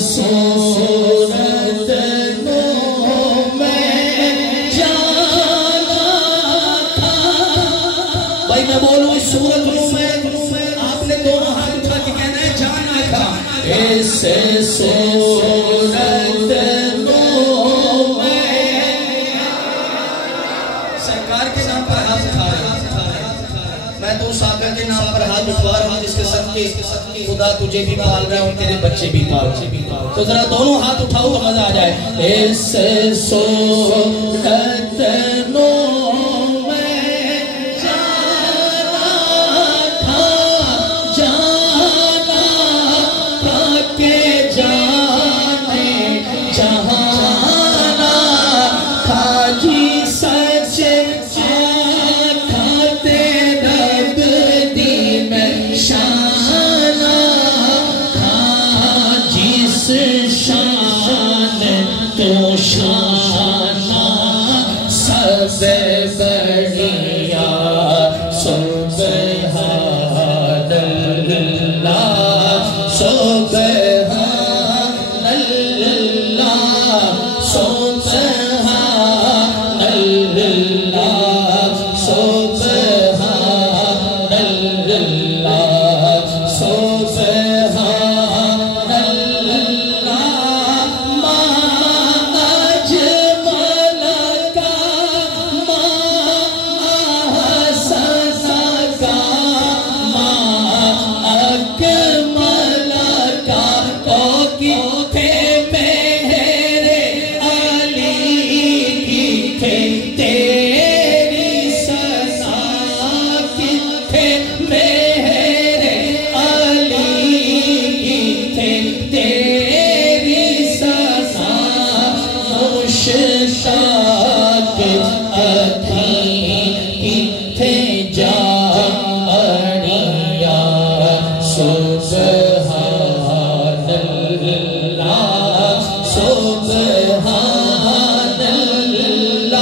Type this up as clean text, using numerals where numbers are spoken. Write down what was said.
صورت نو میں جانا تھا. بھائی میں بولوں اس صورت نو میں آپ نے دونوں ہاتھ اٹھا کے کہنا ہے جانا تھا. اس صورت نو میں سرکار کے نام پر ہاتھ اٹھا رہا. میں تو اس آقا کے نام پر ہاتھ اٹھوا رہا ہوں جس کے صدقے خدا تجھے بھی پال رہا ہے اور تیرے بچے بھی پال رہے ہیں. تو ذرا دونوں ہاتھ اٹھاؤ تو مزہ آ جائے. اس صورت نو میں جانا تھا کہ جانے جہانا تھا جی سچ تو شانہ سب بڑھیا سبحان اللہ سبحان اللہ سبحان اللہ سبحان اللہ سبحان سبحان اللہ